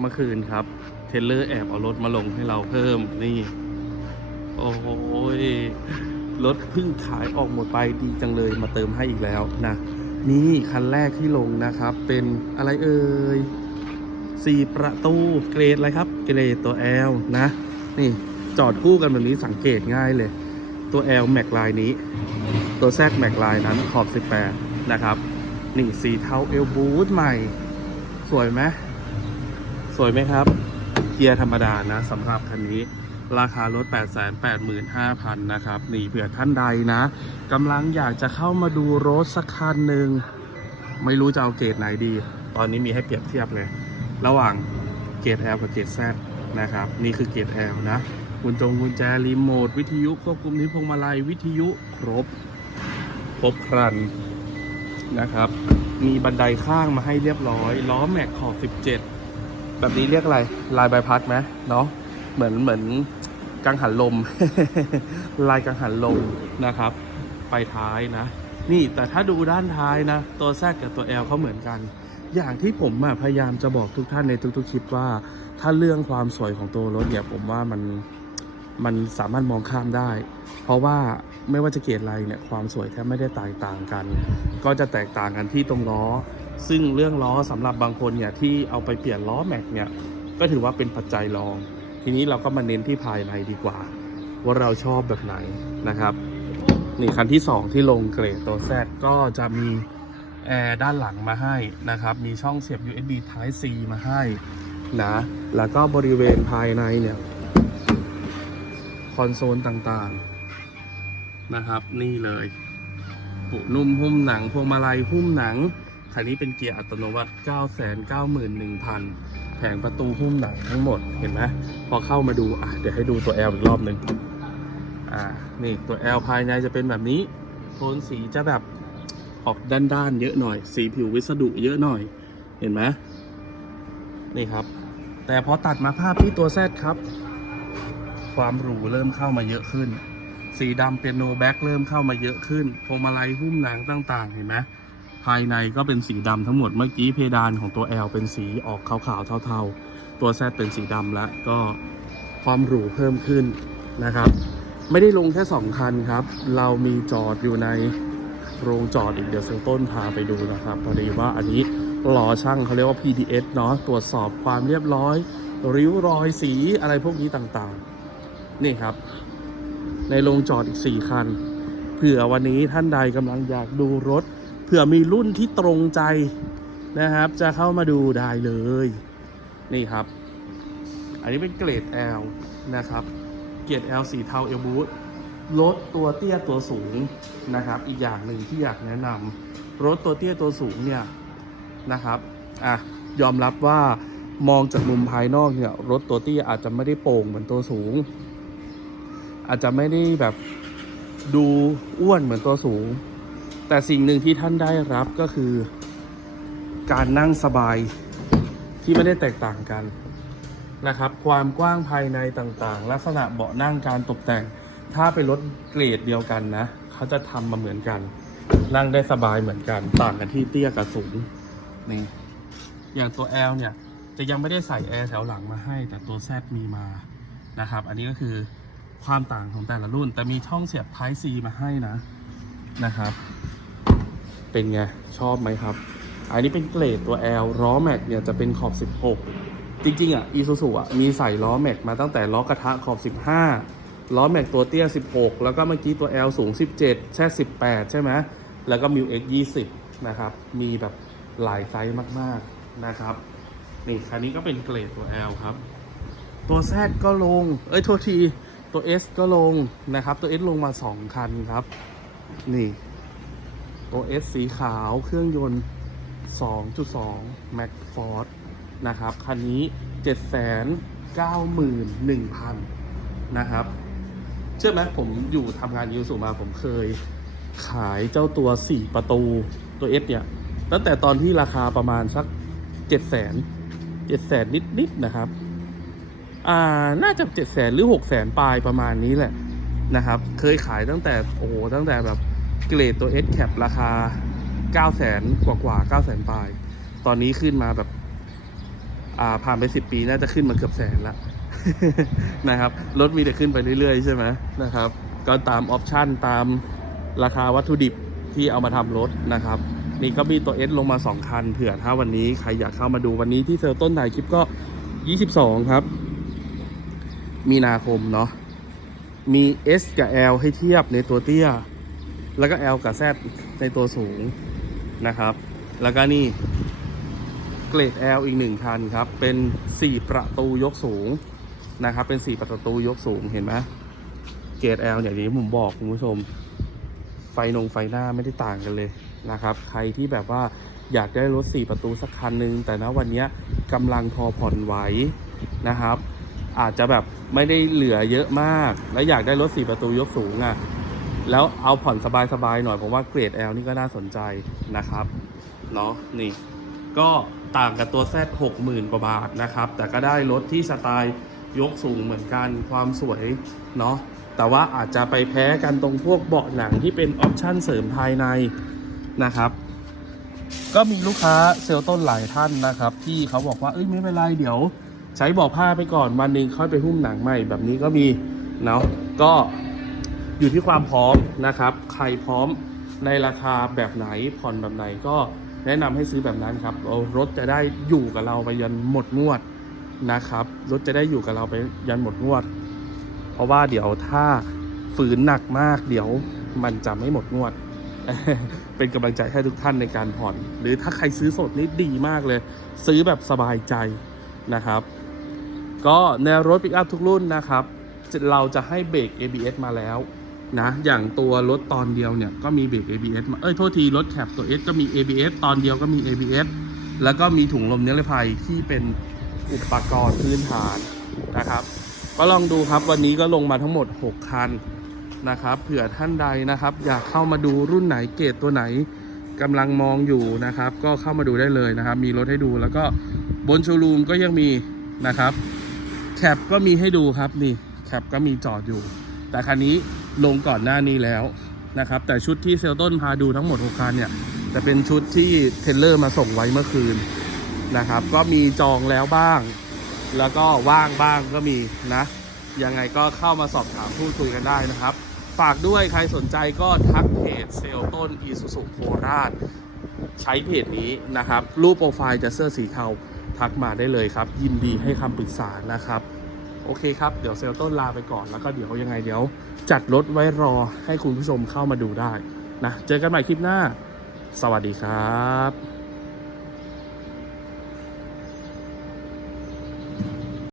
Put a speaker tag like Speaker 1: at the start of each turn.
Speaker 1: เมื่อคืนครับ เทเลอร์แอบเอารถมาลงให้เราเพิ่มนี่ โอ้โหยรถเพิ่งขายออกหมดไปดีจังเลยมาเติมให้อีกแล้วนะ นี่คันแรกที่ลงนะครับ เป็นอะไรเอ่ยสี่ประตูเกรดอะไรครับ เกรดตัว L นะ นี่จอดคู่กันแบบนี้สังเกตง่ายเลย ตัว L แม็กลายนี้ ตัวแซกแม็กลายนั้นขอบ 18 นะครับ นี่สีเทาเอลบูทใหม่ สวยไหม สวยไหมครับเกียร์ธรรมดานะสำหรับคันนี้ราคารถ 885,000 นะครับ นี่เผื่อท่านใดนะกำลังอยากจะเข้ามาดูรถสักคันหนึ่ง ไม่รู้จะเอาเกรดไหนดี ตอนนี้มีให้เปรียบเทียบเลย ระหว่างเกรด L กับเกรด Z นะครับ นี่คือเกรด L นะกุญจงกุญแจ รีโมท วิทยุควบคุมที่พวงมาลัย วิทยุครบ ครบครันนะครับ มีบันไดข้างมาให้เรียบร้อย ล้อแม็กขอบ 17 แบบนี้เรียกอะไรลายใบพัดไหมเนาะเหมือนเหมือนกังหันลม ลายกังหันลมนะครับไฟท้ายนะ นี่แต่ถ้าดูด้านท้ายนะ ตัวแซกับตัว L เขาเหมือนกัน อย่างที่ผมพยายามจะบอกทุกท่านในทุกๆคลิปว่า ถ้าเรื่องความสวยของตัวรถเนี่ยผมว่ามันมันสามารถมองข้ามได้ เพราะว่าไม่ว่าจะเกียรอะไรเนี่ยความสวยแทบไม่ได้แตกต่างกัน ก็จะแตกต่างกันที่ตรงล้อ ซึ่งเรื่องล้อสำหรับบางคนเนี่ยที่เอาไปเปลี่ยนล้อแม็กเนี่ยก็ถือว่าเป็นปัจจัยรอง ทีนี้เราก็มาเน้นที่ภายในดีกว่า ว่าเราชอบแบบไหนนะครับนี่คันที่ 2 ที่ลงเกรดตัว Z ก็จะมีแอร์ด้านหลังมาให้นะครับ มีช่องเสียบ USB Type C มาให้นะ แล้วก็บริเวณภายในเนี่ยคอนโซลต่างๆนะครับ นี่เลย ปุนุ่มหุ้มหนังพวงมาลัยหุ้มหนัง คันนี้เป็นเกียร์อัตโนมัติ 991,000 แผงประตูหุ้มหนังทั้งหมด เห็นไหม พอเข้ามาดู อะ เดี๋ยวให้ดูตัว L อีกรอบหนึ่งอ่า นี่ตัว L ภายในจะเป็นแบบนี้ โทนสีจะแบบออกด้านๆ เยอะหน่อย สีผิววิสดุเยอะหน่อย เห็นไหม นี่ครับ แต่พอตัดมาภาพที่ตัว Z ครับ ความหรูเริ่มเข้ามาเยอะขึ้น สีดำเปียโนแบ็กเริ่มเข้ามาเยอะขึ้นพวงมาลัยหุ้มหนังต่างๆ เห็นไหม ภายในก็เป็นสีดำทั้งหมดเมื่อกี้เพดานของตัว L เป็นสีออกขาวๆเทาๆ ตัว Z เป็นสีดำแล้วก็ความหรูเพิ่มขึ้นนะครับ ไม่ได้ลงแค่ 2 คันครับ เรามีจอดอยู่ในโรงจอดอีกเดี๋ยวเซลต้นพาไปดูนะครับพอดีว่าอันนี้รอช่างเขาเรียกว่า PDS เนาะตรวจสอบความเรียบร้อย ริ้วรอยสีอะไรพวกนี้ต่างๆ นี่ครับ ในโรงจอดอีก 4 คันเผื่อวันนี้ท่านใดกำลังอยากดูรถ เผื่อมีรุ่นที่ตรงใจนะครับ จะเข้ามาดูได้เลย นี่ครับ อันนี้เป็นเกรด L นะครับ เกรด L สีเทาเอลบูทรถตัวเตี้ยตัวสูงนะครับ อีกอย่างหนึ่งที่อยากแนะนำรถตัวเตี้ยตัวสูงเนี่ยนะครับอะยอมรับว่ามองจากมุมภายนอกเนี่ยรถตัวเตี้ยอาจจะไม่ได้โป่งเหมือนตัวสูง อาจจะไม่ได้แบบดูอ้วนเหมือนตัวสูง แต่สิ่งหนึ่งที่ท่านได้รับก็คือ การนั่งสบายที่ไม่ได้แตกต่างกันนะครับ ความกว้างภายในต่างๆ ลักษณะเบาะนั่งการตกแต่ง ถ้าเป็นรถเกรดเดียวกันนะเขาจะทำมาเหมือนกัน นั่งได้สบายเหมือนกัน ต่างกันที่เตี้ยกับสูงนี่อย่างตัว L เนี่ยจะยังไม่ได้ใส่แอร์แถวหลังมาให้ แต่ตัว Z มีมานะครับ อันนี้ก็คือความต่างของแต่ละรุ่น แต่มีช่องเสียบ Type C มาให้นะนะครับ เป็นไง ชอบไหมครับ อันนี้เป็นเกรดตัว L ล้อแม็กเนี่ยจะเป็นขอบ 16 จริงๆอะ Isuzu อะมีใส่ล้อแม็กมาตั้งแต่ล้อกระทะขอบ 15 ล้อแม็กตัวเตี้ย 16 แล้วก็เมื่อกี้ตัว L สูง 17 แช่ 18 ใช่ไหมแล้วก็มิว X 20 นะครับ มีแบบหลายไซส์มากๆนะครับนี่คันนี้ก็เป็นเกรดตัว L ครับ ตัว Z ก็ลง เอ้ยโทษที ตัว S ก็ลงนะครับ ตัว S ลงมา 2 คันครับ นี่ ตัว S สีขาวเครื่องยนต์ 2.2 Max Force นะครับ คันนี้ 791,000 นะครับ เชื่อไหมผมอยู่ทำงานยูสุมาผมเคยขายเจ้าตัว 4 ประตูตัว S เนี่ย ตั้งแต่ตอนที่ราคาประมาณสัก 700,000 700,000นิดๆนะครับ อ่า น่าจะ700,000หรือ600,000ปลายประมาณนี้แหละนะครับ เคยขายตั้งแต่ โอ้โห ตั้งแต่แบบ เกรดตัว S cap ราคา 900,000กว่ากว่าๆ900,000ปลาย ตอนนี้ขึ้นมาแบบ อ่าผ่านไป 10 ปีน่าจะขึ้นมาเกือบแสนละนะครับ รถมีแต่ขึ้นไปเรื่อยๆ ใช่ไหมนะครับ ก็ตามออปชั่นตามราคาวัตถุดิบที่เอามาทำรถนะครับ นี่ก็มีตัว S ลงมา 2 คัน เผื่อถ้าวันนี้ใครอยากเข้ามาดูวันนี้ที่เซลล์ต้นถ่ายคลิปก็ 22 ครับ มีนาคมเนาะมี S กับ L ให้เทียบในตัวเตี้ย แล้วก็ L กับ Z ในตัวสูงนะครับ แล้วก็นี่เกรด L อีกหนึ่งคันครับ เป็น 4 ประตูยกสูงนะครับ เป็น 4 ประตูยกสูงเห็นไหมเกรด L อย่างที่ผมบอกคุณผู้ชม ไฟนงไฟหน้าไม่ได้ต่างกันเลยนะครับ ใครที่แบบว่าอยากได้รถ 4 ประตูสักคันหนึ่งแต่ณวันนี้กำลังพอผ่อนไหวนะครับ อาจจะแบบไม่ได้เหลือเยอะมาก แล้วอยากได้รถ 4 ประตูยกสูงอะ่ะ แล้วเอาผ่อนสบายๆหน่อยผมว่าเกรด L นี่ก็น่าสนใจนะครับเนาะนี่ ก็ต่างกับตัว Z 60,000กว่าบาทนะครับ แต่ก็ได้รถที่สไตล์ยกสูงเหมือนกันความสวยเนาะแต่ว่าอาจจะไปแพ้กันตรงพวกเบาะหนังที่เป็นออปชั่นเสริมภายในนะครับ ก็มีลูกค้าเซลต้นหลายท่านนะครับ ที่เขาบอกว่าเอ้ยไม่เป็นไรเดี๋ยว ใช้เบอกผ้าไปก่อนวันหนึ่งค่อยไปหุ้มหนังใหม่แบบนี้ก็มีเนาะก็ อยู่ที่ความพร้อมนะครับ ใครพร้อมในราคาแบบไหนผ่อนแบบไหนก็แนะนำให้ซื้อแบบนั้นครับรถจะได้อยู่กับเราไปยันหมดงวดนะครับ รถจะได้อยู่กับเราไปยันหมดงวด เพราะว่าเดี๋ยวถ้าฝืนหนักมากเดี๋ยวมันจะไม่หมดงวด เป็นกำลังใจให้ทุกท่านในการผ่อน หรือถ้าใครซื้อสดนี่ดีมากเลย ซื้อแบบสบายใจนะครับ ก็แนรถปิกอัพทุกรุ่นนะครับ เราจะให้เบรก ABS มาแล้ว นะ อย่างตัวรถตอนเดียวเนี่ยก็มีเบรก ABS มาเอ้ยโทษทีรถแคปตัว S ก็มี ABS ตอนเดียวก็มี ABS แล้วก็มีถุงลมนิรภัยที่เป็นอุปกรณ์พื้นฐานนะครับ ก็ลองดูครับวันนี้ก็ลงมาทั้งหมด 6 คันนะครับเผื่อท่านใดนะครับ อยากเข้ามาดูรุ่นไหนเกรดตัวไหนกำลังมองอยู่นะครับ ก็เข้ามาดูได้เลยนะครับ มีรถให้ดูแล้วก็บนโชว์รูมก็ยังมีนะครับแคปก็มีให้ดูครับนี่แคปก็มีจอดอยู่ แต่คันนี้ ลงก่อนหน้านี้แล้วนะครับ แต่ชุดที่เซลต้นพาดูทั้งหมด6คันเนี่ยจะเป็นชุดที่เทรลเลอร์มาส่งไว้เมื่อคืนนะครับ ก็มีจองแล้วบ้าง แล้วก็ว่างบ้างก็มีนะ ยังไงก็เข้ามาสอบถามพูดคุยกันได้นะครับ ฝากด้วยใครสนใจก็ทักเพจเซลต้นอีสุสุโคราช ใช้เพจนี้นะครับ รูปโปรไฟล์จะเสื้อสีเทาทักมาได้เลยครับ ยินดีให้คำปรึกษานะครับ โอเคครับ เดี๋ยวเซลต้นลาไปก่อนแล้วก็เดี๋ยวยังไงเดี๋ยว จัดรถไว้รอให้คุณผู้ชมเข้ามาดูได้นะ เจอกันใหม่คลิปหน้า สวัสดีครับ